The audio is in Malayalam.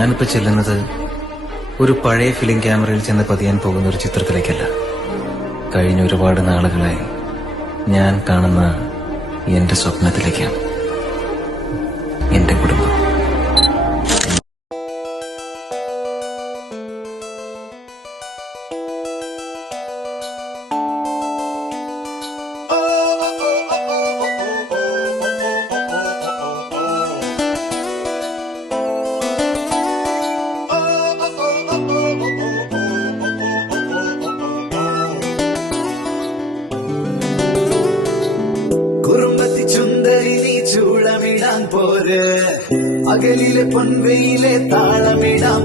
ഞാനിപ്പോ ചെല്ലുന്നത് ഒരു പഴയ ഫിലിം ക്യാമറയിൽ ചെന്ന് പതിയാൻ പോകുന്ന ഒരു ചിത്രത്തിലേക്കല്ല. കഴിഞ്ഞ ഒരുപാട് നാളുകളായി ഞാൻ കാണുന്ന എന്റെ സ്വപ്നത്തിലേക്കാണ്. എന്റെ കുടുംബം. കുറുമ്പത്തി ചുന്ദരി നീ ചൂളമിടാൻ പോര്, അകലിലെ പൊൻവെയിലെ താളമിടാൻ